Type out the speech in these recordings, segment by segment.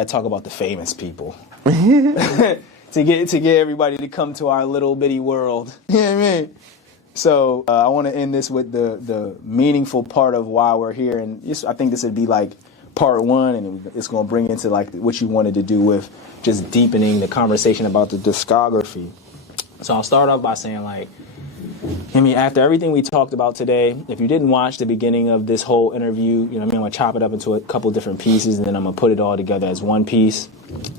gotta talk about the famous people to get everybody to come to our little bitty world. You know what I mean? So I want to end this with the meaningful part of why we're here, and I think this would be like part one, and it's going to bring into like what you wanted to do with just deepening the conversation about the discography. So I'll start off by saying, like, I mean, after everything we talked about today, if you didn't watch the beginning of this whole interview, you know what I mean, I'm going to chop it up into a couple different pieces, and then I'm going to put it all together as one piece.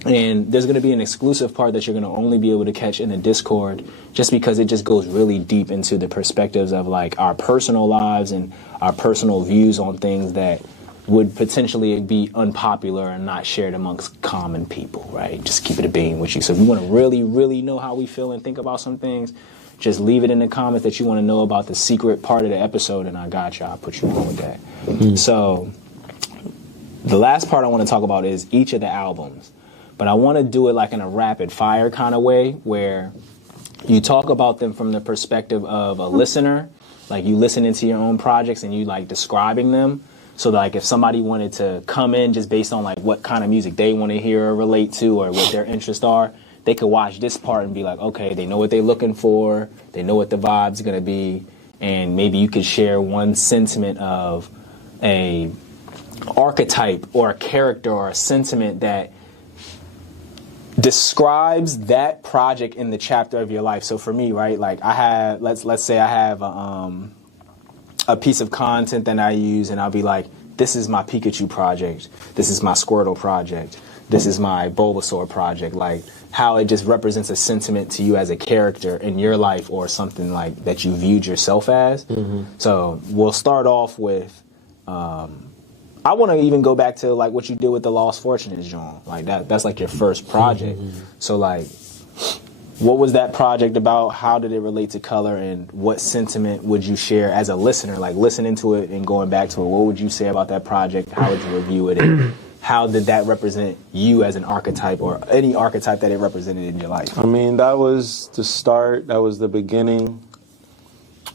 And there's going to be an exclusive part that you're going to only be able to catch in the Discord, just because it just goes really deep into the perspectives of like our personal lives and our personal views on things that would potentially be unpopular and not shared amongst common people, right? Just keep it a being with you. So if you want to really, really know how we feel and think about some things, just leave it in the comments that you want to know about the secret part of the episode, and I got you. I'll put you on with that. Mm-hmm. So the last part I want to talk about is each of the albums. But I want to do it like in a rapid fire kind of way, where you talk about them from the perspective of a listener, like you listen into your own projects and you like describing them. So like if somebody wanted to come in just based on like what kind of music they want to hear or relate to or what their interests are, they could watch this part and be like, okay, they know what they're looking for, they know what the vibe's going to be, and maybe you could share one sentiment of a archetype or a character or a sentiment that describes that project in the chapter of your life. So for me, right, like I have, let's say I have a piece of content that I use, and I'll be like, this is my Pikachu project, this is my Squirtle project, this is my Bulbasaur project, like how it just represents a sentiment to you as a character in your life or something like that you viewed yourself as. Mm-hmm. So we'll start off with, I want to even go back to like what you did with the Lost Fortunates, John. Like that's like your first project. Mm-hmm. So like, what was that project about? How did it relate to color? And what sentiment would you share as a listener? Like listening to it and going back to it, what would you say about that project? How would you review it? And how did that represent you as an archetype or any archetype that it represented in your life? I mean, that was the start. That was the beginning.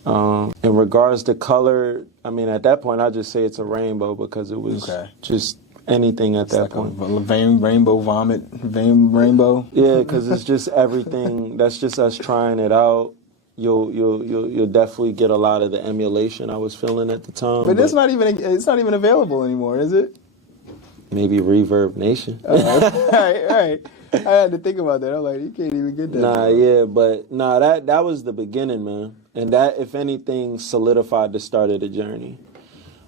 In regards to color, I mean, at that point, I just say it's a rainbow because it was just anything at that point. Rainbow vomit, rainbow. Yeah, because it's just everything. That's just us trying it out. You'll definitely get a lot of the emulation I was feeling at the time. But it's not even available anymore, is it? Maybe Reverb Nation. All right. I had to think about that. I'm like, you can't even get that. That was the beginning, man. And that, if anything, solidified the start of the journey.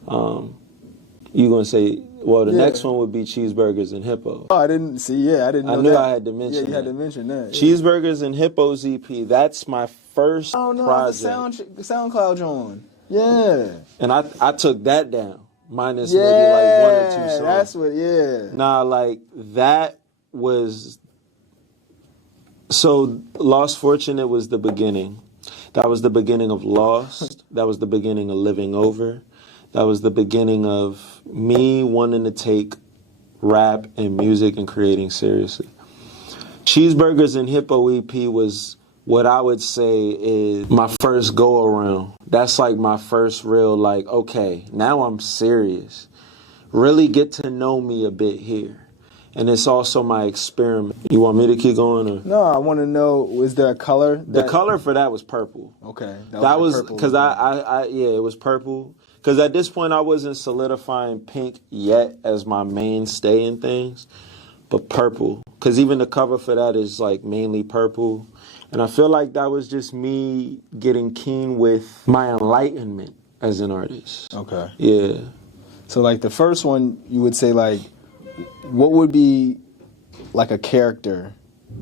You gonna say, well, the next one would be Cheeseburgers and Hippos. Oh, I didn't know I knew that. I had to mention that. Yeah, you had to mention that. Cheeseburgers and Hippos EP, that's my first project. The SoundCloud joint. Yeah. And I took that down, minus maybe like one or two songs. That's what, Nah, like, that was... So, Lost Fortunate was the beginning. That was the beginning of Lost. That was the beginning of Living Over. That was the beginning of me wanting to take rap and music and creating seriously. Cheeseburgers and Hippo EP was what I would say is my first go around. That's like my first real, like, okay, now I'm serious. Really get to know me a bit here. And it's also my experiment. You want me to keep going? Or? No, I want to know, was there a color? The color for that was purple. Okay. That was because it was purple. Because at this point, I wasn't solidifying pink yet as my mainstay in things, but purple. Because even the cover for that is like mainly purple. And I feel like that was just me getting keen with my enlightenment as an artist. Okay. Yeah. So like the first one, you would say like, what would be like a character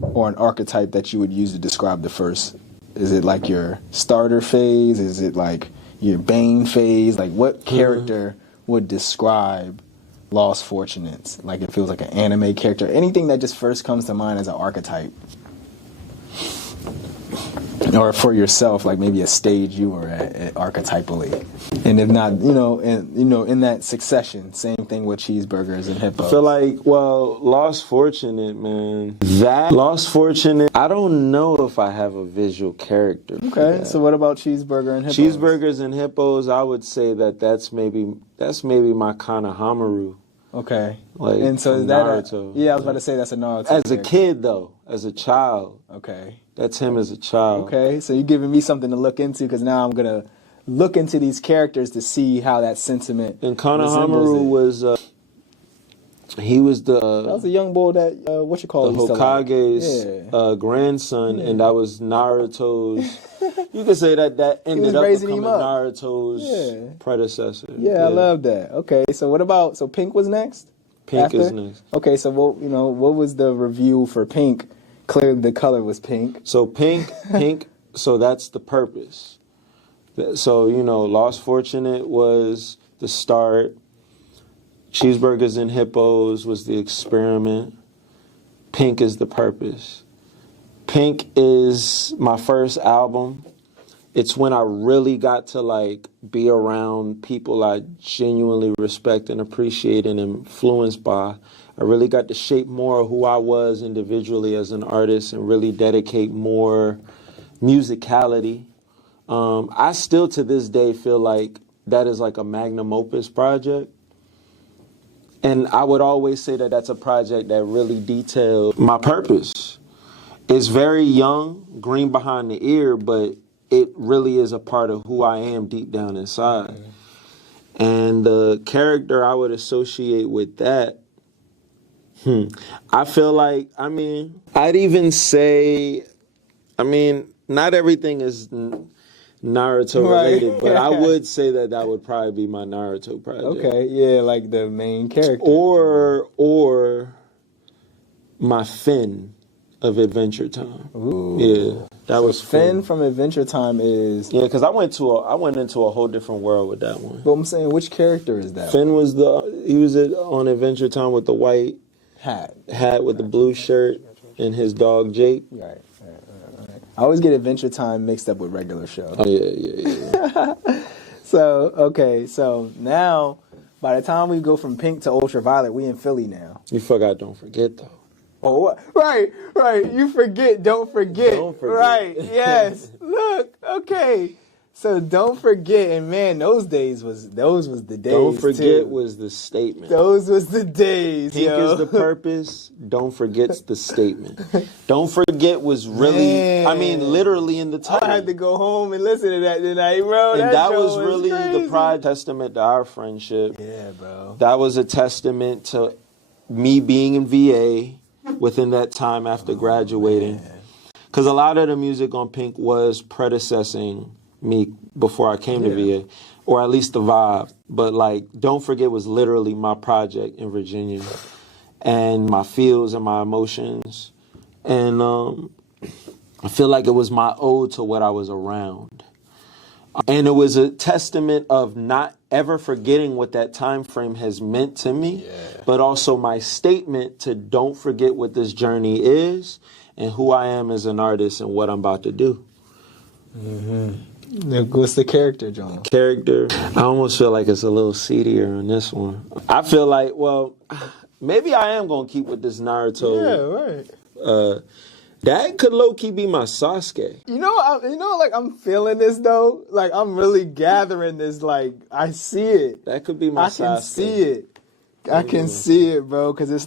or an archetype that you would use to describe the first? Is it like your starter phase? Is it like your Bane phase? Like what character would describe Lost Fortunates? Like it feels like an anime character. Anything that just first comes to mind as an archetype. Or for yourself, like maybe a stage you were at archetypally. And if not, in that succession, same thing with Cheeseburgers and Hippos. I feel like, well, Lost Fortunate, man. That Lost Fortunate, I don't know if I have a visual character. Okay, so what about Cheeseburger and Hippos? Cheeseburgers and Hippos, I would say that's maybe my Konohamaru Okay. Like, and so is from that Naruto. yeah, I was about to say that's a Naruto. As a kid, though, as a child. Okay. That's him as a child. Okay, so you're giving me something to look into because now I'm gonna look into these characters to see how that sentiment. And Konohamaru was he was that was a young boy that what you call the used to like. Hokage's grandson, and that was Naruto's. You could say that ended up raising becoming him up. Naruto's predecessor. Yeah, I love that. Okay, so what about Pink was next? Pink After? is next. Okay, so what was the review for Pink? Clearly, the color was pink. So pink. So that's the purpose. So Lost Fortunate was the start. Cheeseburgers and Hippos was the experiment. Pink is the purpose. Pink is my first album. It's when I really got to be around people I genuinely respect and appreciate and influenced by. I really got to shape more of who I was individually as an artist and really dedicate more musicality. I still to this day feel like that is like a magnum opus project. And I would always say that that's a project that really detailed my purpose. It's very young, green behind the ear, but it really is a part of who I am deep down inside. And the character I would associate with that, I feel like, I'd even say, not everything is Naruto related, but I would say that would probably be my Naruto project. Okay, yeah, like the main character. Or my Finn of Adventure Time. Ooh. Yeah, that was Finn from Adventure Time is... Yeah, because I went into a whole different world with that one. But I'm saying, which character is that? Finn was on Adventure Time with the white hat with the blue shirt and his dog Jake. Right. I always get Adventure Time mixed up with regular show. Oh, yeah. So now, by the time we go from Pink to Ultraviolet, we in Philly now. You forgot Don't Forget, though. Oh, right. You forget, don't forget. Don't forget. Right, yes. Look, okay. So Don't Forget, and man, those was the days. Don't Forget too. was the statement. Those was the days. Pink is the purpose. Don't Forget's the statement. Don't Forget was really, literally in the title. I had to go home and listen to that tonight, bro. And that was show really crazy. the pride testament to our friendship. Yeah, bro. That was a testament to me being in VA within that time after graduating. Because a lot of the music on Pink was predecessing me before I came to VA, or at least the vibe. But Don't Forget was literally my project in Virginia, and my feels and my emotions. And I feel like it was my ode to what I was around. And it was a testament of not ever forgetting what that time frame has meant to me, but also my statement to don't forget what this journey is and who I am as an artist and what I'm about to do. What's the character, John? Character, I almost feel like it's a little seedier on this one. I feel like, maybe I am going to keep with this Naruto. Yeah, right. That could low-key be my Sasuke. I'm feeling this, though. I'm really gathering this. I see it. That could be my Sasuke. I can see it. I can see it, bro, because it's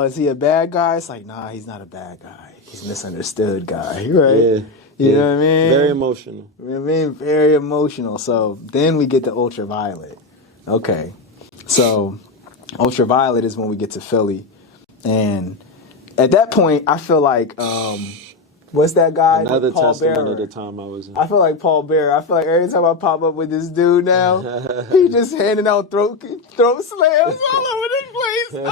is he a bad guy? It's nah, he's not a bad guy. He's a misunderstood guy, right? Yeah. You know what I mean? Very emotional. Very emotional. So then we get to Ultraviolet. Okay. So Ultraviolet is when we get to Philly. And at that point, I feel like, what's that guy? Another Paul testament Bearer. of the time I was in. I feel like Paul Bearer. I feel like every time I pop up with this dude now, he just handing out throat slams all over the place.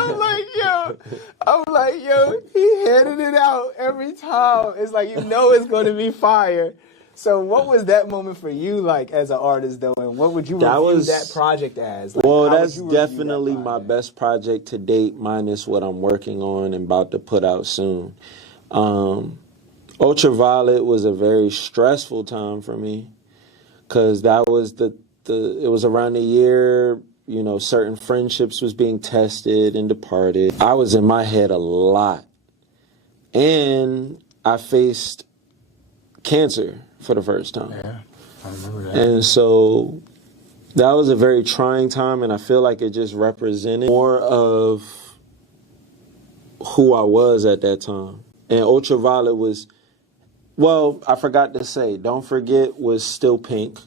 I'm like, yo, he handing it out every time. It's it's going to be fire. So what was that moment for you as an artist, though, and what would you review that project as? That's definitely my best project to date, minus what I'm working on and about to put out soon. Ultraviolet was a very stressful time for me because that was it was around the year, certain friendships was being tested and departed. I was in my head a lot. And I faced cancer for the first time. Yeah, I remember that. And so, That was a very trying time, and I feel like it just represented more of who I was at that time. And Ultraviolet was, well, I forgot to say, Don't Forget was still pink.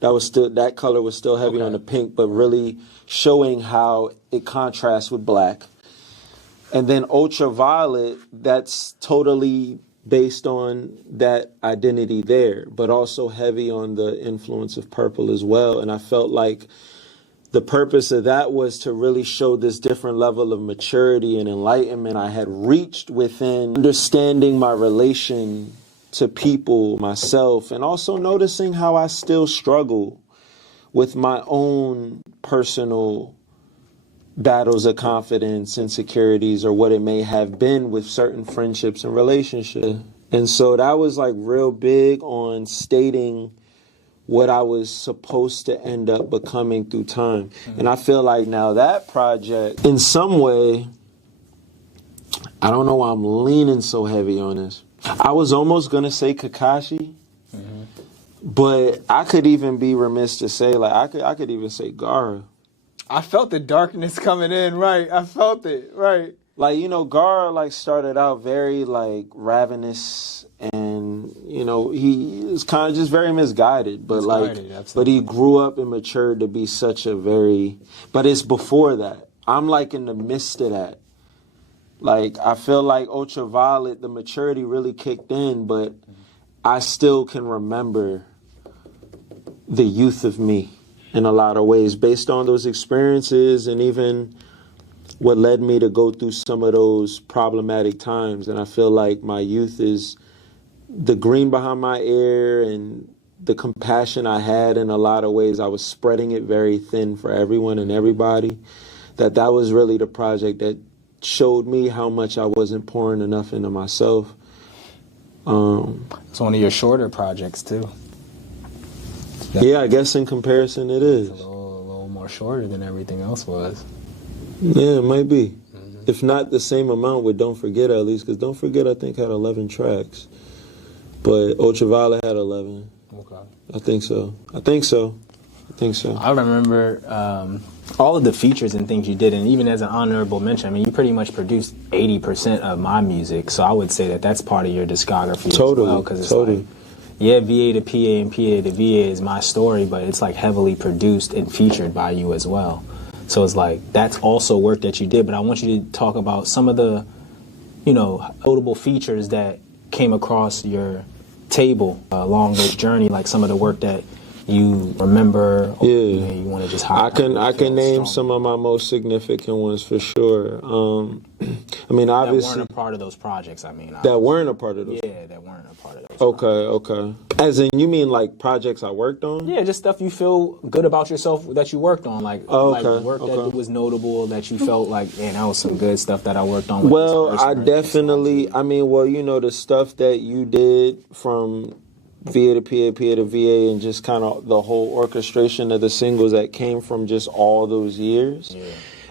That color was still heavy on the pink, but really showing how it contrasts with black. And then Ultraviolet, that's totally based on that identity there, but also heavy on the influence of purple as well. And I felt like the purpose of that was to really show this different level of maturity and enlightenment I had reached within understanding my relation to people, myself, and also noticing how I still struggle with my own personal battles of confidence, insecurities, or what it may have been with certain friendships and relationships. And so that was like real big on stating what I was supposed to end up becoming through time. And I feel like now that project, in some way, I don't know why I'm leaning so heavy on this. I was almost going to say Kakashi, but I could even be remiss to say, like, I could even say Gaara. I felt the darkness coming in, right? I felt it, right? Like, you know, Gaara, like, started out very, like, ravenous, and, you know, he was kind of just very misguided. But, but he grew up and matured to be such a very... But it's before that. I'm, like, in the midst of that. Like, I feel like Ultraviolet, the maturity really kicked in, but I still can remember the youth of me in a lot of ways based on those experiences and even what led me to go through some of those problematic times. And I feel like my youth is the green behind my ear and the compassion I had in a lot of ways. I was spreading it very thin for everyone and everybody. That was really the project that showed me how much I wasn't pouring enough into myself. It's one of your shorter projects too. Yeah, I guess in comparison it is. It's a little more shorter than everything else was. Yeah, it might be. If not the same amount with Don't Forget, at least, because Don't Forget, I think, had 11 tracks. But Ultraviolet had 11. Okay. I think so. I remember all of the features and things you did, and even as an honorable mention, I mean, you pretty much produced 80% of my music, so I would say that that's part of your discography as well. Because it's like, yeah, VA to PA and PA to VA is my story, but it's like heavily produced and featured by you as well. So it's like, that's also work that you did, but I want you to talk about some of the, you know, notable features that came across your table along this journey, like some of the work that you remember. Or you want to just highlight. I can name some of my most significant ones for sure. I mean, obviously that weren't a part of those projects. I mean, that weren't a part of those. Yeah, that weren't a part of those. Okay. As in, you mean like projects I worked on? Yeah, just stuff you feel good about yourself that you worked on, like work that was notable that you felt like, man, that was some good stuff that I worked on. Well, I definitely. I mean, well, you know, the stuff that you did from VA to PA, PA to VA, and just kind of the whole orchestration of the singles that came from just all those years. Yeah.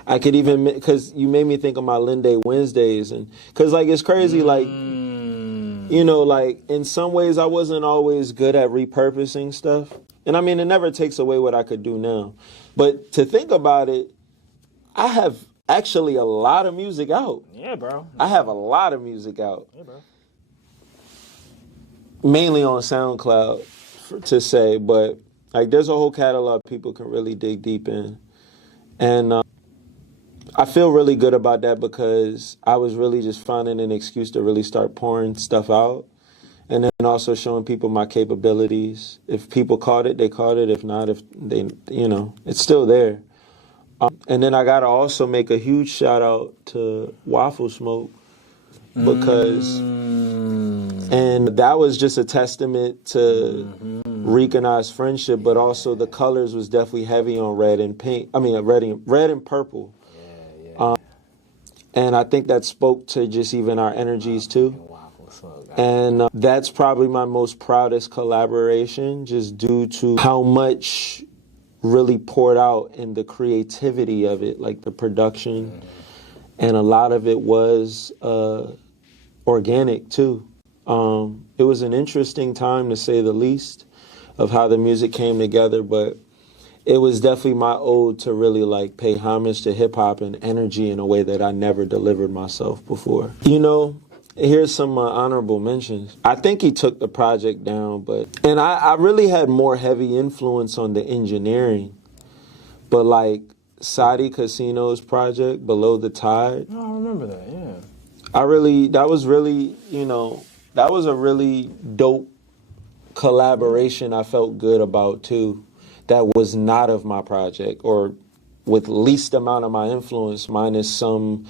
I could even, because you made me think of my Linde Wednesdays, and because like it's crazy, like, you know, like in some ways I wasn't always good at repurposing stuff, and I mean it never takes away what I could do now, but to think about it, I have actually a lot of music out. Yeah, bro. I have a lot of music out. Yeah, bro. Mainly on SoundCloud, to say, but like there's a whole catalog people can really dig deep in, and I feel really good about that because I was really just finding an excuse to really start pouring stuff out, and then also showing people my capabilities. If people caught it, they caught it. If not, if they, you know, it's still there. And then I gotta also make a huge shout out to Waffle Smoke because. And that was just a testament to Reconized friendship, but also the colors was definitely heavy on red and pink. I mean, red and purple. Yeah. And I think that spoke to just even our energies too. And that's probably my most proudest collaboration, just due to how much really poured out in the creativity of it, like the production. And a lot of it was organic too. It was an interesting time, to say the least, of how the music came together, but it was definitely my ode to really like pay homage to hip hop and energy in a way that I never delivered myself before. You know, here's some honorable mentions. I think he took the project down, and I really had more heavy influence on the engineering, but like Saudi Casino's project, Below the Tide. Oh, I remember that, yeah. That was really, you know, that was a really dope collaboration I felt good about too. That was not of my project, or with least amount of my influence, minus some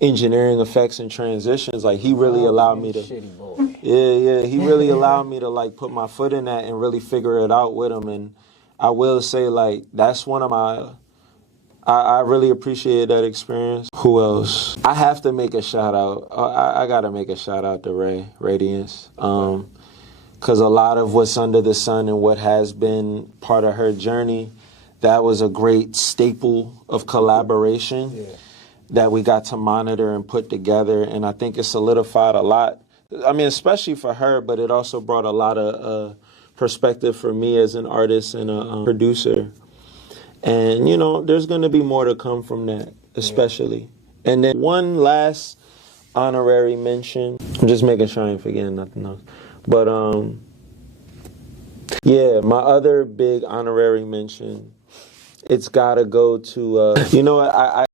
engineering effects and transitions. Like he really allowed me to, shitty boy. he really allowed me to like put my foot in that and really figure it out with him. And I will say like that's one of my, I really appreciate that experience. Who else? I have to make a shout out. I gotta make a shout out to Radiance. Because a lot of what's under the sun and what has been part of her journey, that was a great staple of collaboration that we got to monitor and put together. And I think it solidified a lot. I mean, especially for her, but it also brought a lot of perspective for me as an artist and a producer. And, you know, there's going to be more to come from that, especially. And then one last honorary mention. I'm just making sure I ain't forgetting nothing else. But, yeah, my other big honorary mention, it's got to go to, you know what,